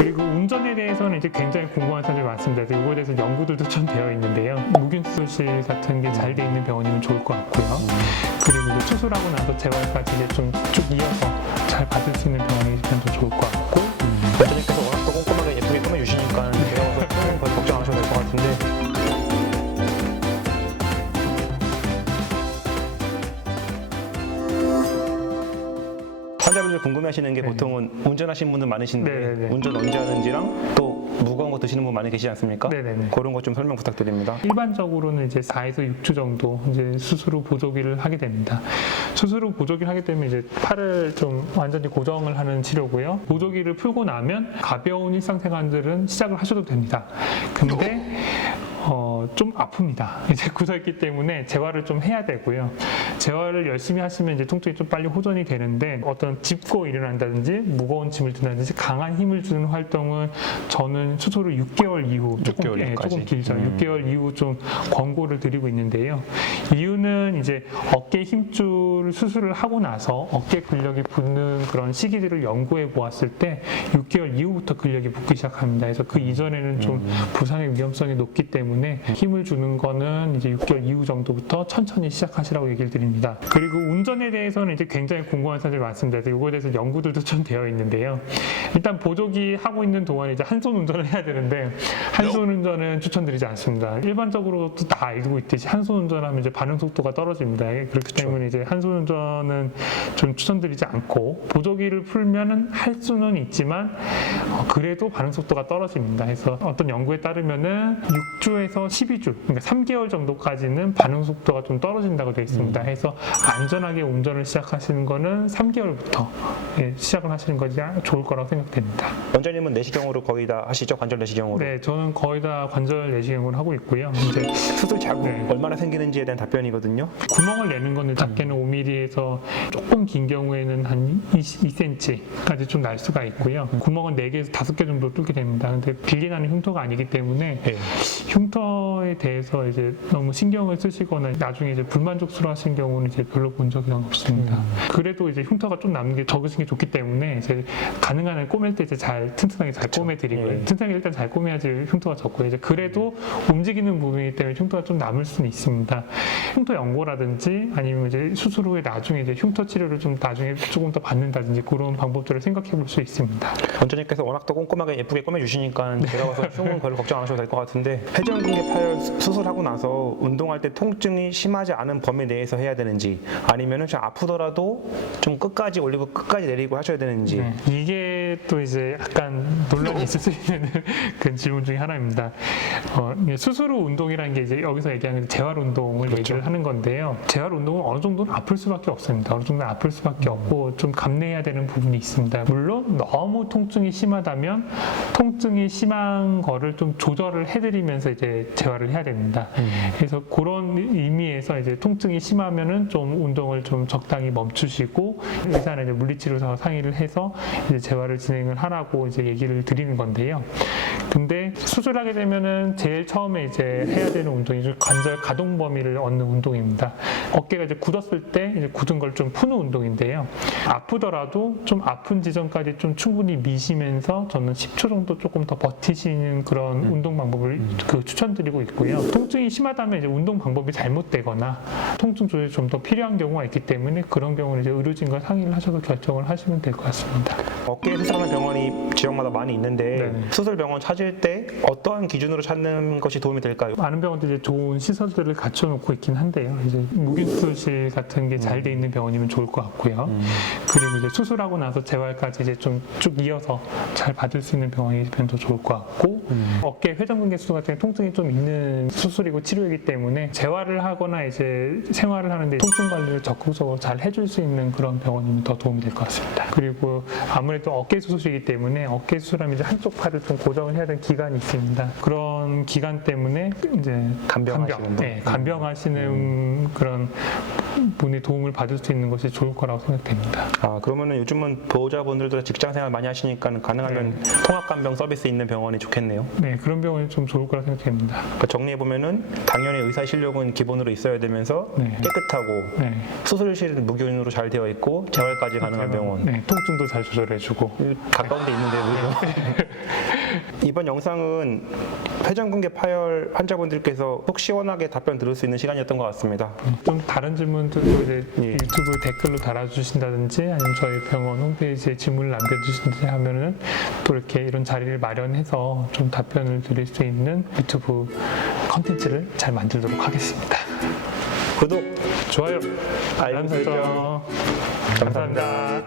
그리고 운전에 대해서는 이제 굉장히 궁금한 사람들이 많습니다. 그래서 이거에 대해서 연구들도 좀 되어 있는데요. 무균수술 같은 게 잘 돼 있는 병원이면 좋을 것 같고요. 그리고 이제 수술하고 나서 재활까지 이제 좀 쭉 이어서 잘 받을 수 있는 병원이면 더 좋을 것 같고. 원장님께서 워낙 또 꼼꼼하게 예쁘게 꾸며주시니까 제가 와서 거의 걱정 안 하셔도 될 것 같은데. 환자분들 궁금해하시는 게 보통은 운전하시는 분들 많으신데 네네네. 운전 언제 하는지랑 또 무거운 거 드시는 분 많이 계시지 않습니까? 네네네. 그런 거 좀 설명 부탁드립니다. 일반적으로는 이제 4에서 6주 정도 이제 수술 후 보조기를 하게 됩니다. 수술 후 보조기를 하게 되면 이제 팔을 좀 완전히 고정을 하는 치료고요. 보조기를 풀고 나면 가벼운 일상생활들은 시작을 하셔도 됩니다. 근데 좀 아픕니다. 이제 굳어있기 때문에 재활을 좀 해야 되고요. 재활을 열심히 하시면 이제 통증이 좀 빨리 호전이 되는데 어떤 짚고 일어난다든지 무거운 짐을 든다든지 강한 힘을 주는 활동은 저는 수술 후 6개월 이후 조금 6개월 이후까지. 조금 길죠. 6개월 이후 좀 권고를 드리고 있는데요. 이유는 이제 어깨 힘줄 수술을 하고 나서 어깨 근력이 붙는 그런 시기들을 연구해 보았을 때 6개월 이후부터 근력이 붙기 시작합니다. 그래서 그 이전에는 좀 부상의 위험성이 높기 때문에 힘을 주는 거는 이제 6개월 이후 정도부터 천천히 시작하시라고 얘기를 드립니다. 그리고 운전에 대해서는 이제 굉장히 궁금한 사람들이 많습니다. 그래서 이거에 대해서 연구들도 좀 되어 있는데요. 일단 보조기 하고 있는 동안에 이제 한 손 운전을 해야 되는데 한 손 운전은 추천드리지 않습니다. 일반적으로 다 알고 있듯이 한 손 운전하면 이제 반응 속도가 떨어집니다. 그렇기 때문에 이제 한 손 운전은 좀 추천드리지 않고 보조기를 풀면은 할 수는 있지만 그래도 반응 속도가 떨어집니다. 그래서 어떤 연구에 따르면은 6주에서 12주, 그러니까 3개월 정도까지는 반응 속도가 좀 떨어진다고 되어 있습니다. 해서 안전하게 운전을 시작하시는 거는 3개월부터 시작을 하시는 것이 좋을 거라고 생각됩니다. 원장님은 내시경으로 거의 다 하시죠? 관절 내시경으로? 네, 저는 거의 다 관절 내시경을 하고 있고요. 이제 수술 자국 얼마나 생기는지에 대한 답변이거든요. 구멍을 내는 거는 작게는 5mm에서 조금 긴 경우에는 한 2cm까지 좀 날 수가 있고요. 구멍은 4개에서 5개 정도 뚫게 됩니다. 근데 빌리나는 흉터가 아니기 때문에 흉터에 대해서 이제 너무 신경을 쓰시거나 나중에 이제 불만족스러워 하신 경우는 이제 별로 본 적이 없습니다. 그래도 이제 흉터가 좀 남는 게 적으신 게 좋기 때문에 이제 가능한 한 꼬맬 때 이제 잘 튼튼하게 잘 꼬매드리고요. 튼튼하게 일단 잘 꼬매야지 흉터가 적고요. 이제 그래도 움직이는 부분이기 때문에 흉터가 좀 남을 수는 있습니다. 흉터 연고라든지 아니면 이제 수술 후에 나중에 이제 흉터 치료를 좀 나중에 조금 더 받는다든지 그런 방법들을 생각해 볼 수 있습니다. 원장님께서 워낙 또 꼼꼼하게 예쁘게 꾸며주시니까 제가 와서 흉은 별로 걱정 안 하셔도 될 것 같은데 회전근개 파열 수술하고 나서 운동할 때 통증이 심하지 않은 범위 내에서 해야 되는지 아니면은 좀 아프더라도 좀 끝까지 올리고 끝까지 내리고 하셔야 되는지 이게 또 이제 약간 논란이 있을 수 있는 그 질문 중에 하나입니다. 수술 후 운동이라는 게 이제 여기서 얘기하는 재활 운동을 얘기를 하는 건데요. 재활 운동은 어느 정도는 아플 수밖에 없습니다. 어느 정도는 아플 수밖에 없고 좀 감내해야 되는 부분이 있습니다. 물론 너무 통증이 심하다면 통증이 심한 거를 좀 조절을 해드리면서 이제 재활을 해야 됩니다. 그래서 그런 의미에서 이제 통증이 심하면은 좀 운동을 좀 적당히 멈추시고 의사는 이제 물리치료사와 상의를 해서 이제 재활을 진행을 하라고 이제 얘기를 드리는 건데요. 근데 수술하게 되면은 제일 처음에 이제 해야 되는 운동이 관절 가동 범위를 얻는 운동입니다. 어깨가 이제 굳었을 때 이제 굳은 걸 좀 푸는 운동인데요. 아프더라도 좀 아픈 지점까지 좀 충분히 미시면서 저는 10초 정도 조금 더 버티시는 그런 운동 방법을 추천드리고 있고요. 통증이 심하다면 이제 운동 방법이 잘못되거나 통증 조절이 좀 더 필요한 경우가 있기 때문에 그런 경우는 이제 의료진과 상의를 하셔서 결정을 하시면 될 것 같습니다. 어깨 수술하는 병원이 지역마다 많이 있는데 수술 병원 찾을 때 어떠한 기준으로 찾는 것이 도움이 될까요? 많은 병원들이 이제 좋은 시설들을 갖춰놓고 있긴 한데요. 이제 무균수술 같은 게 잘 돼 있는 병원이면 좋을 것 같고요. 그리고 이제 수술하고 나서 재활까지 이제 좀 쭉 이어서 잘 받을 수 있는 병원이면 더 좋을 것 같고 어깨 회전근개 수술 같은 통증이 좀 있는 수술이고 치료이기 때문에 재활을 하거나 이제 생활을 하는데 통증 관리를 적극적으로 잘 해줄 수 있는 그런 병원이면 더 도움이 될 것 같습니다. 그리고 아무래도 어깨 수술이기 때문에 어깨 수술하면 이제 한쪽 팔을 좀 고정을 해야 되는 기간이 있습니다. 그런 기간 때문에 이제 간병하시는 그런 분의 도움을 받을 수 있는 것이 좋을 거라고 생각됩니다. 그러면은 요즘은 보호자분들도 직장생활 많이 하시니까 가능하면 통합간병 서비스 있는 병원이 좋겠네요. 네, 그런 병원이 좀 좋을 거라고 생각됩니다. 그러니까 정리해보면은 당연히 의사 실력은 기본으로 있어야 되면서 깨끗하고 수술실은 무균으로 잘 되어 있고 재활까지 가능한 병원. 통증도 잘 조절해주고 가까운 데 있는데 이번 영상은 회전근개 파열 환자분들께서 속 시원하게 답변 들을 수 있는 시간이었던 것 같습니다. 좀 다른 질문들도 이제 예. 유튜브 댓글로 달아주신다든지 아니면 저희 병원 홈페이지에 질문을 남겨주신다든지 하면은 또 이렇게 이런 자리를 마련해서 좀 답변을 드릴 수 있는 유튜브 컨텐츠를 잘 만들도록 하겠습니다. 구독, 좋아요, 알림 설정. 감사합니다.